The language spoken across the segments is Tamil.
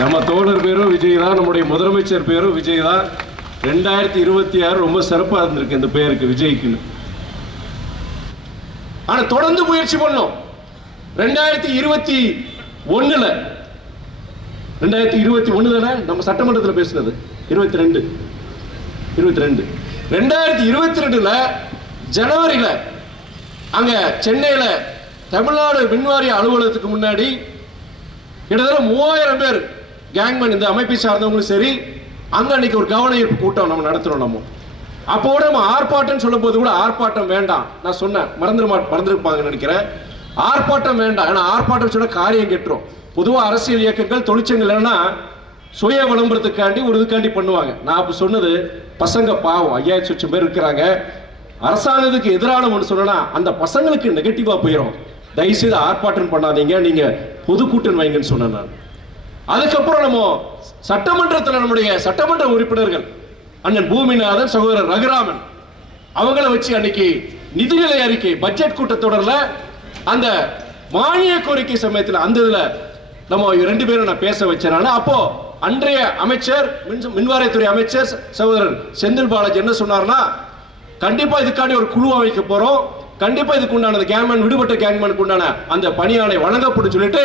நம்ம தோழர் பேரும் விஜய் தான், நம்முடைய முதலமைச்சர் பேரும் விஜய் தான். 2026 ரொம்ப சிறப்பாக இருந்திருக்கு இந்த பேருக்கு, விஜய்க்குன்னு. ஆனா தொடர்ந்து முயற்சி பண்ணோம். 2021 தானே நம்ம சட்டமன்றத்தில் பேசுனது, 22 2022 ஜனவரியில அங்க சென்னையில தமிழ்நாடு மின்வாரிய அலுவலகத்துக்கு முன்னாடி கிட்டத்தட்ட 3000 பேர் கேங்மேன் இந்த அமைப்பை சார்ந்தவங்களும் சரி, அங்க அன்னைக்கு ஒரு கவன ஈர்ப்பு கூட்டம் நம்ம நடத்துறோம். நம்ம அப்போட நம்ம ஆர்ப்பாட்டம் சொல்லும் போது கூட ஆர்ப்பாட்டம் வேண்டாம் நான் சொன்னேன், மறந்துருப்பாங்கன்னு நினைக்கிறேன். ஆர்ப்பாட்டம் வேண்டாம், ஏன்னா ஆர்ப்பாட்டம் சொன்ன காரியம் கெட்டுரும். பொதுவாக அரசியல் இயக்கங்கள் தொழிற்சங்கங்கள்னா சுய விளம்பரத்துக்காண்டி ஒரு இதுக்காண்டி பண்ணுவாங்க. நான் அப்போ சொன்னது பசங்க பாவம் 5000 பேர் இருக்கிறாங்க, அரசாங்கத்துக்கு எதிரான ஒன்று சொன்னா அந்த பசங்களுக்கு நெகட்டிவா போயிடும். தயவுசெய்து ஆர்ப்பாட்டம் பண்ணாதீங்க, நீங்க பொதுக்கூட்டம் வைங்கன்னு சொன்னேன் நான். அதுக்கப்புறம் நம்ம சட்டமன்றத்தில் நம்முடைய சட்டமன்ற உறுப்பினர்கள் அண்ணன் பூமிநாதன், சகோதரர் ரகுராமன் அவங்கள வச்சு அன்னைக்கு நிதிநிலை அறிக்கை பட்ஜெட் கூட்டத்தொடரில் அந்த மானிய கோரிக்கை சமயத்தில் அந்த இதுல நம்ம 2 பேரும் நான் பேச வச்சேன். அப்போ அன்றைய அமைச்சர் மின்வாரியத்துறை அமைச்சர் சகோதரர் செந்தில் பாலாஜி என்ன சொன்னார்னா, கண்டிப்பா இதுக்காண்டி ஒரு குழு அமைக்க போறோம், கண்டிப்பா இதுக்கு உண்டான கேங்மேன் விடுபட்ட கேங்மேனுக்கு உண்டான அந்த பணியாணை வழங்கப்படும் சொல்லிட்டு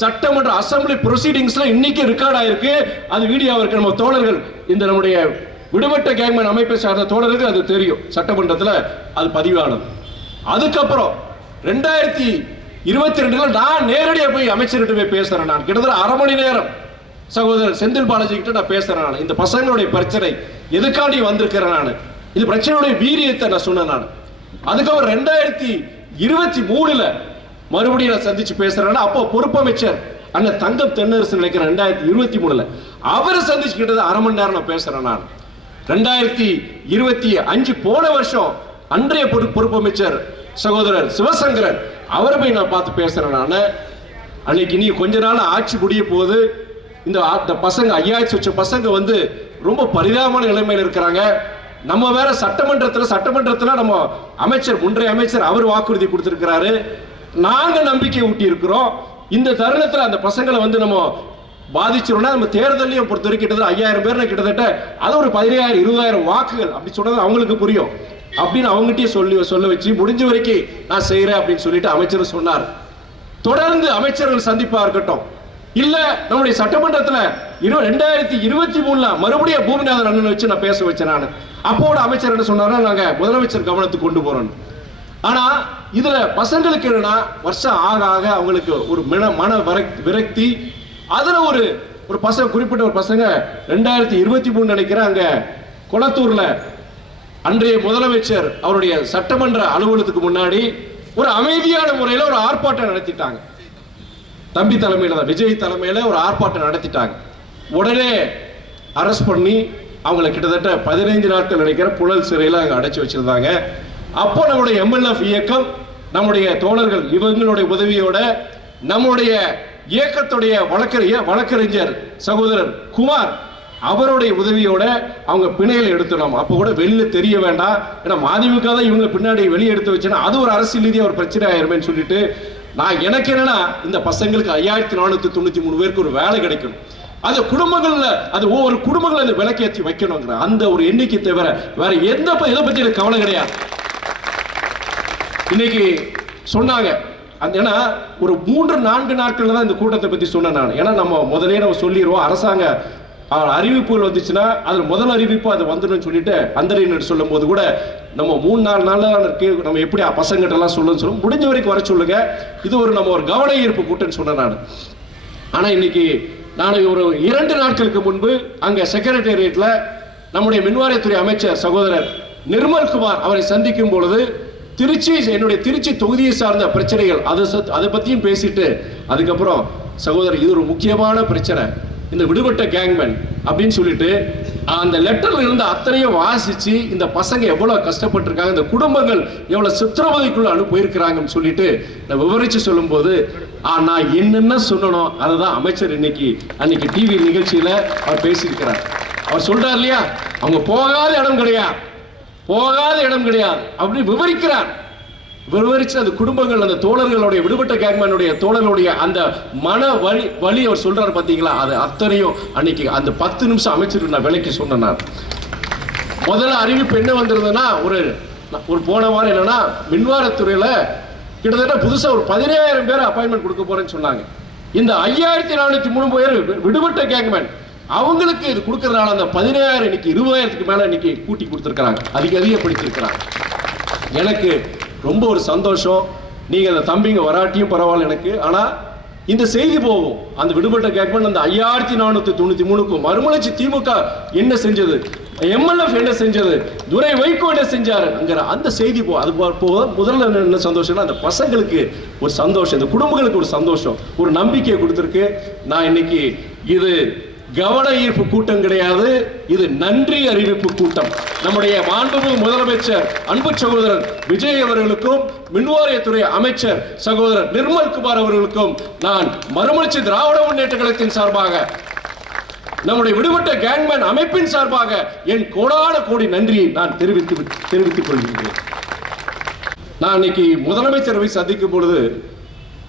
சட்டமன்ற அசம்பிளி ப்ரொசீடிங்ஸ்ல இன்னைக்கு ரெக்கார்ட் ஆயிருக்கு. அது வீடியோ இருக்கு. நம்ம தோழர்கள் இந்த நம்முடைய விடுபட்ட கேங்மேன் அமைப்பை சார்ந்த தோழர்களுக்கு அது தெரியும், சட்டமன்றத்தில் அது பதிவானது. அதுக்கப்புறம் 2022 நான் நேரடியாக போய் அமைச்சர்கிட்ட போய் பேசுறேன். நான் கிட்டத்தட்ட அரை மணி நேரம் சகோதரர் செந்தில் பாலாஜி கிட்ட நான் பேசுறேன். நான் இந்த பசங்களுடைய பிரச்சனை எதுக்காண்டி வந்திருக்கிறேன், நான் இந்த பிரச்சனையுடைய வீரியத்தை நான் சொன்னேன். நான் அதுக்கப்புறம் 2023 மறுபடியும் நான் சந்திச்சு பேசுறேன். அப்போ பொறுப்பு அமைச்சர் அண்ணன் தங்கம் தென்னரசு நினைக்கிறேன் 2023 அவரை சந்திச்சு கிட்டது அரை மணி நேரம் நான் பேசுறேன். நான் 2025 போன வருஷம் அன்றைய பொறுப்பு அமைச்சர் சகோதரர் சிவசங்கரன் அவரை போய் நான் பார்த்து பேசுறேன். நான் அன்னைக்கு நீ கொஞ்ச நாள் ஆட்சி முடிய போது இந்த பசங்க 5000 பசங்க வந்து ரொம்ப பரிதாபமான நிலைமையில் இருக்கிறாங்க. நம்ம வேற சட்டமன்றத்தில் நம்ம அமைச்சர் முன்றைய அமைச்சர் அவர் வாக்குறுதி கொடுத்திருக்கிறாரு, நாங்க நம்பிக்கை ஊட்டி இருக்கிறோம். இந்த தருணத்தில் அந்த பசங்களை வந்து நம்ம பாதிச்சிருந்தா நம்ம தேர்தலையும் பொறுத்த வரைக்கும் கிட்டத்தட்ட 5000 பேர் கிட்டத்தட்ட அது ஒரு 15000 20000 வாக்குகள் அப்படி சொன்னது அவங்களுக்கு புரியும் அப்படின்னு அவங்ககிட்டயே சொல்ல வச்சு முடிஞ்ச வரைக்கும் நான் செய்யறேன் அப்படின்னு சொல்லிட்டு அமைச்சர் சொன்னார். தொடர்ந்து அமைச்சர்கள் சந்திப்பா இருக்கட்டும், இல்ல நம்முடைய சட்டமன்றத்தில் 2023 மறுபடியும் பூமிநாதன் அண்ணன் வச்சு நான் பேச வச்சேன். நான் அப்போட அமைச்சர் என்ன சொன்னாரா, நாங்க முதலமைச்சர் கவனத்துக்கு கொண்டு போறோம். ஆனா இதுல பசங்களுக்கு என்னன்னா வருஷம் ஆக ஆக அவங்களுக்கு ஒரு மன விரக்தி. அதுல ஒரு பசங்க குறிப்பிட்ட ஒரு பசங்க 2023 நினைக்கிறேன் அங்க கொளத்தூர்ல அன்றைய முதலமைச்சர் அவருடைய சட்டமன்ற அலுவலகத்துக்கு முன்னாடி ஒரு அமைதியான முறையில் ஒரு ஆர்ப்பாட்டம் நடத்திட்டாங்க. தம்பி தலைமையில தான், விஜய் தலைமையில ஒரு ஆர்ப்பாட்டம் நடத்திட்டாங்க. உடனே அரெஸ்ட் பண்ணி அவங்களை கிட்டத்தட்ட 15 நாட்கள் நினைக்கிற புழல் சிறையில் அங்கே அடைச்சி வச்சிருந்தாங்க. அப்போ நம்முடைய MLF இயக்கம், நம்முடைய தோழர்கள் இவங்களுடைய உதவியோட நம்முடைய இயக்கத்துடைய வழக்கறிஞர் சகோதரர் குமார் அவருடைய உதவியோட அவங்க பிணையில் எடுத்துடணும். அப்போ கூட வெளியில தெரிய வேண்டாம், ஏன்னா மதிமுக தான் இவங்களை பின்னாடி வெளியே எடுத்து வச்சுன்னா அது ஒரு அரசியல் ரீதியாக ஒரு பிரச்சனை ஆயிருமேன்னு சொல்லிட்டு நான் எனக்கு என்னன்னா இந்த பசங்களுக்கு 5493 பேருக்கு ஒரு வேலை கிடைக்கும், அந்த குடும்பங்கள்ல அது ஒவ்வொரு குடும்பங்களை அந்த விலக்கேற்றி வைக்கணுங்கிற அந்த ஒரு எண்ணிக்கை தவிர வேற எதை பத்தி எனக்கு கவலை கிடையாது. இன்னைக்கு சொன்னாங்க ஏன்னா ஒரு 3-4 நாட்கள் தான் இந்த கூட்டத்தை பத்தி சொன்னேன் நான். ஏன்னா நம்ம முதலே நம்ம சொல்லிடுவோம், அரசாங்க அறிவிப்புகள் வந்துச்சுன்னா அது முதல் அறிவிப்பு அது வந்துடும் சொல்லிட்டு அந்தரையினர் சொல்லும் போது கூட நம்ம 3-4 நாள் இருக்கு, நம்ம எப்படி பசங்கிட்ட எல்லாம் சொல்லுன்னு முடிஞ்ச வரைக்கும் வர சொல்லுங்க. இது நம்ம ஒரு கவன ஈர்ப்பு கூட்டம்னு சொன்னேன் நான். ஆனா இன்னைக்கு நான் ஒரு 2 நாட்களுக்கு முன்பு அங்க செக்ரட்டேரியட்ல நம்முடைய மின்வாரியத்துறை அமைச்சர் சகோதரர் நிர்மல்குமார் அவரை சந்திக்கும் பொழுது என்னுடைய திருச்சி தொகுதியை சார்ந்த பிரச்சனைகள் அதை பத்தியும் பேசிட்டு அதுக்கப்புறம் சகோதரர் இது ஒரு முக்கியமான பிரச்சனை, இந்த விடுபட்ட கேங்மேன் அப்படின்னு சொல்லிட்டு அந்த லெட்டர்ல இருந்து அத்தனையும் வாசிச்சு இந்த பசங்க எவ்வளவு கஷ்டப்பட்டிருக்காங்க, இந்த குடும்பங்கள் எவ்வளவு சித்திரவதைக்குள்ள போயிருக்கிறாங்கன்னு சொல்லிட்டு நான் விவரிச்சு சொல்லும் போது நான் என்னென்ன சொல்லணும் அதை தான் அமைச்சர் அன்னைக்கு டிவி நிகழ்ச்சியில அவர் பேசியிருக்கிறார். அவர் சொல்றார் இல்லையா, அவங்க போகாத இடம் கிடையாது அப்படி விவரிக்கிறார். விவரிச்சு அந்த குடும்பங்கள், அந்த தோழர்களுடைய, விடுபட்ட கேங்மேனுடைய தோழர்களுடைய அந்த மன வலி அவர் சொல்றாரு பாத்தீங்களா, அது அத்தனையும் அன்னைக்கு அந்த 10 நிமிஷம் அமைச்சருக்கு நான் விலைக்கு சொன்னேன். நான் முதல்ல அறிவிப்பு என்ன வந்திருந்ததுன்னா, ஒரு போன வாரம் என்னன்னா, மின்வாரத்துறையில கிட்டத்தட்ட புதுசா ஒரு 17,000 பேர் அப்பாயின்மெண்ட் கொடுக்க போறேன்னு சொன்னாங்க. இந்த 5,403 பேர் விடுபட்ட கேங்மேன் அவங்களுக்கு இது கொடுக்கறதுனால அந்த 17,000 இன்னைக்கு 20,000க்கு மேல இன்னைக்கு கூட்டி கொடுத்துருக்காங்க, அதிகப்படுத்திருக்கிறாங்க. எனக்கு ரொம்ப ஒரு சந்தோஷம். நீங்க அந்த தம்பிங்க வராட்டியும் பரவாயில்ல எனக்கு. ஆனா இந்த செய்தி போகும், அந்த விடுபட்ட கேட்கணும் அந்த 5,493க்கும் மறுமலர்ச்சி திமுக என்ன செஞ்சது, எம்எல்எஃப் என்ன செஞ்சது, துரை வைகோ என்ன செஞ்சாருங்கிற அந்த செய்தி அது முதல்ல என்ன சந்தோஷம்னா, அந்த பசங்களுக்கு ஒரு சந்தோஷம், இந்த குடும்பங்களுக்கு ஒரு சந்தோஷம், ஒரு நம்பிக்கையை கொடுத்துருக்கு. நான் இன்னைக்கு இது கவன ஈர்ப்பு கூட்டம் கிடையாது, இது நன்றி அறிவிப்பு கூட்டம். நம்முடைய மாண்புமிகு முதலமைச்சர் அன்பு சகோதரர் விஜய் அவர்களுக்கும், மின்வாரியத்துறை அமைச்சர் சகோதரர் நிர்மல்குமார் அவர்களுக்கும் நான் மறுமலர்ச்சி திராவிட முன்னேற்ற கழகத்தின் சார்பாக, நம்முடைய விடுபட்ட கேங்மேன் அமைப்பின் சார்பாக என் கோடான கோடி நன்றியை நான் தெரிவித்துக் கொள்கிறேன். நான் இன்னைக்கு முதலமைச்சரை சந்திக்கும் பொழுது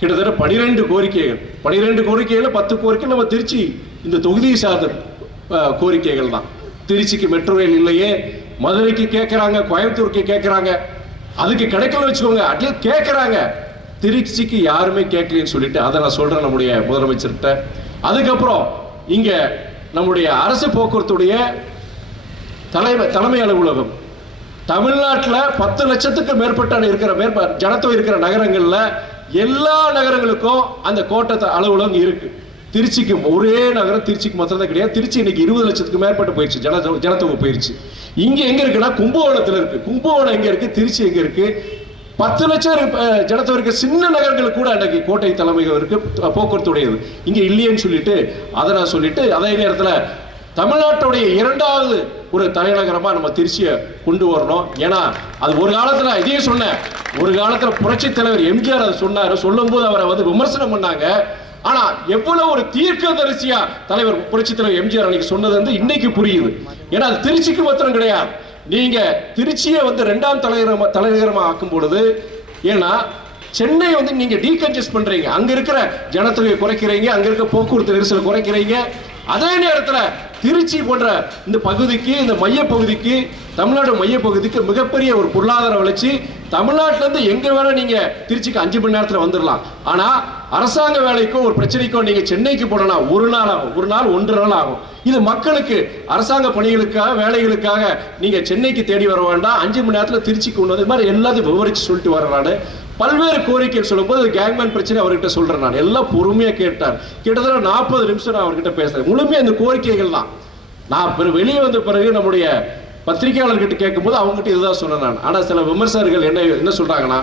கிட்டத்தட்ட 12 கோரிக்கைகள், 12 கோரிக்கைகள் 10 கோரிக்கை நம்ம திருச்சி இந்த தொகுதியை சார்ந்த கோரிக்கைகள் தான். திருச்சிக்கு மெட்ரோ ரயில் இல்லையே, மதுரைக்கு கேட்கறாங்க, கோயம்புத்தூருக்கு கேட்கறாங்க, அதுக்கு கிடைக்கல வச்சுக்கோங்க, அட்லீஸ்ட் கேட்கறாங்க. திருச்சிக்கு யாருமே கேட்கலன்னு சொல்லிட்டு அதை நான் சொல்றேன் நம்முடைய முதலமைச்சர்கிட்ட. அதுக்கப்புறம் இங்க நம்முடைய அரசு போக்குவரத்துடைய தலைமை அலுவலகம் தமிழ்நாட்டில் 10 லட்சத்துக்கு மேற்பட்ட ஜனத்தொகை இருக்கிற நகரங்கள்ல எல்லா நகரங்களுக்கும் அந்த கோட்டை அலுவலகம் இருக்கு. திருச்சிக்கு ஒரே நகரம் திருச்சிக்கு மாத்திரம் தான் கிடையாது. திருச்சி இன்னைக்கு 20 லட்சத்துக்கு மேற்பட்டு போயிடுச்சு, ஜனத்தொகை போயிடுச்சு. இங்க எங்க இருக்குன்னா கும்பகோணத்துல இருக்கு. கும்பகோணம் எங்க இருக்கு, திருச்சி எங்க இருக்கு. 10 லட்சம் ஜனத்தொகை இருக்க சின்ன நகரங்கள் கூட அன்றைக்கு கோட்டை தலைமையகம் இருக்கு, போக்குவரத்துடையது. இங்க இல்லையேன்னு சொல்லிட்டு அதை நான் சொல்லிட்டு, அதே நேரத்தில் தமிழ்நாட்டுடைய 2வது ஒரு தலைநகரமா நம்ம திருச்சியை கொண்டு வரணும். ஏன்னா அது ஒரு காலத்துல இதையே சொன்னேன், ஒரு காலத்துல புரட்சி தலைவர் எம்ஜிஆர் அதை சொன்னாரு. சொல்லும் போது அவரை விமர்சனம் பண்ணாங்க. ஆனா எவ்வளவு ஒரு தீர்க்கதரிசியா தலைவர் புரட்சி தலைவர் எம்ஜிஆர் அன்னைக்கு சொன்னது இன்னைக்கு புரியுது. ஏன்னா அது திருச்சிக்கு மாத்திரம் கிடையாது, நீங்க திருச்சியை 2ஆம் தலைநகரமா ஆக்கும் பொழுது, ஏன்னா சென்னை நீங்க டீகன்ஜஸ்ட் பண்றீங்க, அங்க இருக்கிற ஜனத்தொகையை குறைக்கிறீங்க, அங்க இருக்க போக்குவரத்து நெரிசல் குறைக்கிறீங்க. அதே நேரத்தில் திருச்சி போன்ற இந்த பகுதிக்கு, இந்த மைய பகுதிக்கு, தமிழ்நாடு மைய பகுதிக்கு மிகப்பெரிய ஒரு பொருளாதார வளர்ச்சி. தமிழ்நாட்டிலிருந்து எங்க வேணா நீங்க திருச்சிக்கு 5 மணி நேரத்தில் வந்துடலாம். ஆனா அரசாங்க வேலைக்கோ ஒரு பிரச்சனைக்கோ நீங்க சென்னைக்கு போனா ஒரு நாள் ஆகும், ஒரு நாள் 1 நாள் ஆகும். இது மக்களுக்கு அரசாங்க பணிகளுக்காக, வேலைகளுக்காக நீங்க சென்னைக்கு தேடி வர வேண்டாம், 5 மணி நேரத்தில் திருச்சிக்கு கொண்டு வந்து மாதிரி எல்லாத்தையும் விவரிச்சு சொல்லிட்டு வரலான்னு பல்வேறு கோரிக்கைகள் சொல்லும்போது கேங்மேன் பிரச்சனை அவர்கிட்ட சொல்றேன். நான் எல்லாம் பொறுமையா கேட்டார். கிட்டத்தட்ட 40 நிமிஷம் நான் அவர்கிட்ட பேசுறேன். முழுமையா இந்த கோரிக்கைகள் தான். நான் வெளியே வந்த பிறகு நம்முடைய பத்திரிகையாளர்கிட்ட கேட்கும்போது அவங்ககிட்ட இதுதான் சொன்னேன் நான். ஆனா சில விமர்சகர்கள் என்ன சொல்றாங்கன்னா,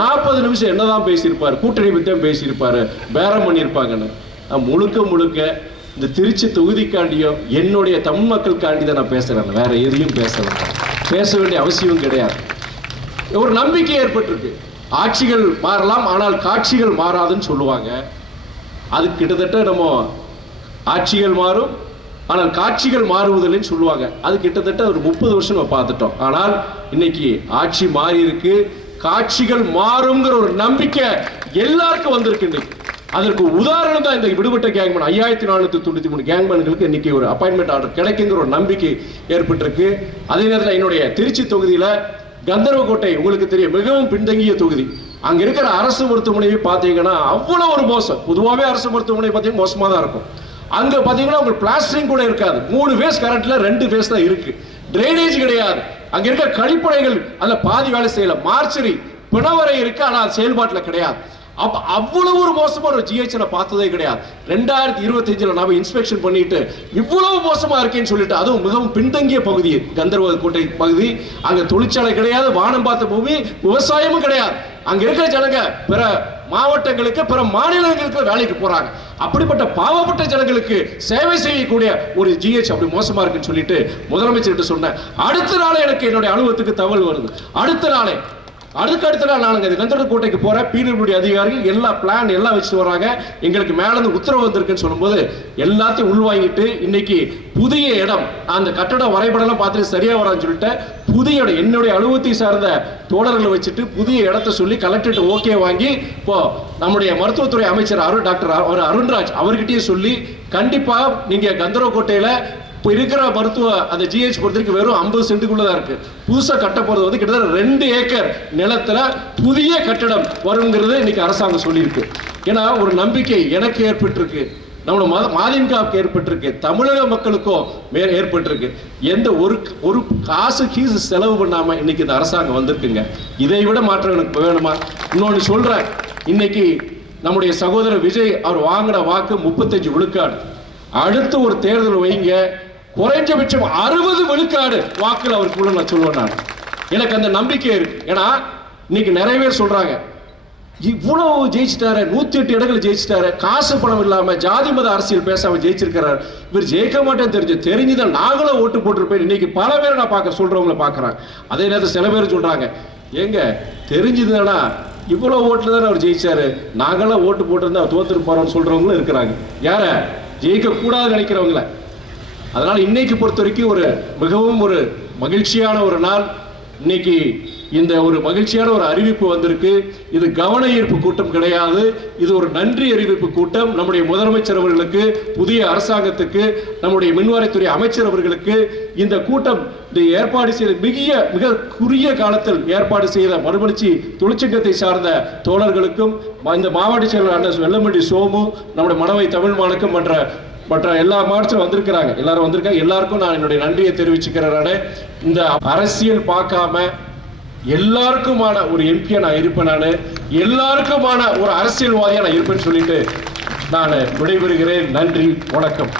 40 நிமிஷம் என்னதான் பேசியிருப்பாரு, கூட்டணி பத்தி பேசியிருப்பாரு, பேரம் பண்ணியிருப்பாங்கன்னு. நான் முழுக்க இந்த திருச்சி தொகுதிக்காண்டியும் என்னுடைய தமிழ் மக்களுக்காண்டி தான் நான் பேசுறேன், வேற எதையும் பேச வேண்டிய அவசியம் கிடையாது. ஒரு நம்பிக்கை ஏற்பட்டிருக்கு. ஆட்சிகள் மாறலாம், ஆனால் காட்சிகள் மாறாதுன்னு சொல்லுவாங்க. அது கிட்டத்தட்ட நம்ம ஆட்சிகள் மாறும், ஆனால் காட்சிகள் மாறுவதில்லைன்னு சொல்லுவாங்க. அது கிட்டத்தட்ட ஒரு 30 வருஷம் நம்ம பார்த்துட்டோம். ஆனால் இன்னைக்கு ஆட்சி மாறி இருக்கு, காட்சிகள் மாறுங்கிற ஒரு நம்பிக்கை எல்லாருக்கும் வந்திருக்கு. இன்னைக்கு அதற்கு உதாரணம் தான் இந்த விடுபட்ட கேங்மேன் 5,493 கேங்மேன்களுக்கு இன்னைக்கு ஒரு அப்பாயின்மெண்ட் ஆர்டர் கிடைக்குங்கிற ஒரு நம்பிக்கை ஏற்பட்டிருக்கு. அதே நேரத்தில் என்னுடைய திருச்சி தொகுதியில கந்தர்வக்கோட்டை உங்களுக்கு தெரியும், மிகவும் பின்தங்கிய தொகுதி. அங்க இருக்கிற அரசு மருத்துவமனையை பார்த்தீங்கன்னா அவ்வளவு ஒரு மோசம். பொதுவாகவே அரசு மருத்துவமனை பார்த்தீங்கன்னா மோசமா தான் இருக்கும். அங்க பார்த்தீங்கன்னா உங்களுக்கு பிளாஸ்டரிங் கூட இருக்காது. 3 ஃபேஸ் கரண்ட்ல 2 ஃபேஸ் தான் இருக்கு. டிரைனேஜ் கிடையாது. அங்க இருக்க கழிப்பறைகள் அந்த பாதி வேலை செய்யல. மார்ச்சரி பிணவரை இருக்கு, ஆனால் செயல்பாட்டில் கிடையாது. அவ்வளவு ஒரு மோசமான ஒரு ஜிஹெச் பார்த்ததே கிடையாது. 2025 நாம இன்ஸ்பெக்ஷன் பண்ணிட்டு இவ்வளவு மோசமா இருக்கேன்னு சொல்லிட்டு, அதுவும் மிகவும் பின்தங்கிய பகுதி கந்தர்வக்கோட்டை பகுதி. அங்க தொழிற்சாலை கிடையாது, வானம் பார்த்த பூமி, விவசாயமும் கிடையாது. அங்க இருக்கிற ஜனங்க பிற மாவட்டங்களுக்கு, பிற மாநிலங்களுக்கு வேலைக்கு போறாங்க. அப்படிப்பட்ட பாவப்பட்ட ஜனங்களுக்கு சேவை செய்யக்கூடிய ஒரு ஜிஹெச் அப்படி மோசமா இருக்குன்னு சொல்லிட்டு முதலமைச்சர்கிட்ட சொன்னேன். அடுத்த நாளே எனக்கு என்னுடைய அலுவலகத்துக்கு தகவல் வருது. அடுத்த நாளே அதுக்கு அடுத்த நாள் நாங்கள் கந்தரக்கோட்டைக்கு போற பீடபிள்யூடி அதிகாரிகள் எல்லா பிளான் எல்லாம் வச்சுட்டு வராங்க, எங்களுக்கு மேல இருந்து உத்தரவு வந்திருக்குன்னு சொல்லும்போது எல்லாத்தையும் உள்வாங்கிட்டு இன்னைக்கு புதிய இடம் அந்த கட்டட வரைபடம் பார்த்து சரியா வரான்னு சொல்லிட்டு புதிய இடம் என்னுடைய அலுவலகத்தை சார்ந்த தோழர்களை வச்சுட்டு புதிய இடத்தை சொல்லி கலெக்டரேட் ஓகே வாங்கி இப்போ நம்முடைய மருத்துவத்துறை அமைச்சர் டாக்டர் அருண்ராஜ் அவர்கிட்டயே சொல்லி கண்டிப்பா நீங்க கந்தரக்கோட்டையில இப்போ இருக்கிற மருத்துவ அந்த ஜிஹெச் பொறுத்தவரைக்கும் வெறும் 50 சென்ட்டுக்குள்ளதான் இருக்கு. புதுசாக கட்ட போறது வந்து கிட்டத்தட்ட 2 ஏக்கர் நிலத்துல புதிய கட்டடம் வருங்கிறது இன்னைக்கு அரசாங்கம் சொல்லியிருக்கு. ஏன்னா ஒரு நம்பிக்கை எனக்கு ஏற்பட்டிருக்கு, நம்மளோட மதிமுகவுக்கு ஏற்பட்டிருக்கு, தமிழக மக்களுக்கும் ஏற்பட்டிருக்கு. எந்த ஒரு காசு கீசு செலவு பண்ணாம இன்னைக்கு இந்த அரசாங்கம் வந்திருக்குங்க. இதை விட மாற்றம் எனக்கு வேணுமா? இன்னொன்று சொல்றேன், இன்னைக்கு நம்முடைய சகோதரர் விஜய் அவர் வாங்கின வாக்கு 35 விழுக்காடு. அடுத்து ஒரு தேர்தல் வைங்க, குறைஞ்சபட்சம் 60 விழுக்காடு வாக்குகள் அவருக்குள்ள நான் சொல்லுவேன். நான் எனக்கு அந்த நம்பிக்கை இருக்கு. ஏன்னா இன்னைக்கு நிறைய பேர் சொல்றாங்க இவ்வளவு ஜெயிச்சிட்டாரு, 108 இடங்கள் ஜெயிச்சிட்டாரு, காசு பணம் இல்லாம ஜாதி மத அரசியல் பேசாம ஜெயிச்சிருக்கிறார், இவர் ஜெயிக்க மாட்டேன்னு தெரிஞ்சுதான் நாங்களும் ஓட்டு போட்டிருப்பேன். இன்னைக்கு பல பேர் நான் பார்க்க சொல்றவங்களை பார்க்கறேன். அதே நேரத்தில் சில பேர் சொல்றாங்க எங்க தெரிஞ்சுதுன்னா இவ்வளவு ஓட்டுல தானே அவர் ஜெயிச்சாரு, நாங்களாம் ஓட்டு போட்டிருந்தா தோத்துருப்பாரோன்னு சொல்றவங்களும் இருக்கிறாங்க. யார ஜெயிக்க கூடாதுன்னு நினைக்கிறவங்கள. அதனால இன்னைக்கு பொறுத்த வரைக்கும் மிகவும் ஒரு மகிழ்ச்சியான ஒரு நாள். இன்னைக்கு இந்த ஒரு மகிழ்ச்சியான ஒரு அறிவிப்பு வந்திருக்கு. இது கவன ஈர்ப்பு கூட்டம் கிடையாது, இது ஒரு நன்றி அறிவிப்பு கூட்டம். நம்முடைய முதலமைச்சர் அவர்களுக்கு, புதிய அரசாங்கத்துக்கு, நம்முடைய மின்வாரித்துறை அமைச்சர் அவர்களுக்கு இந்த கூட்டம் ஏற்பாடு செய்த மிக குறுகிய காலத்தில் ஏற்பாடு செய்த மறுமலர்ச்சி தொழிற்சங்கத்தை சார்ந்த தோழர்களுக்கும், இந்த மாவட்ட செயலர் அண்ணன் வெள்ளமண்டி சோமு, நம்முடைய மணவை தமிழ்மானுக்கும் மற்ற எல்லா மாவட்டத்திலும் வந்திருக்கிறாங்க, எல்லாரும் வந்திருக்காங்க. எல்லாருக்கும் நான் என்னுடைய நன்றியை தெரிவிச்சுக்கிறேன். இந்த அரசியல் பார்க்காம எல்லாருக்குமான ஒரு எம்பியா நான் இருப்பேன், நான் எல்லாருக்குமான ஒரு அரசியல்வாதியா நான் இருப்பேன்னு சொல்லிட்டு நான் விடைபெறுகிறேன். நன்றி, வணக்கம்.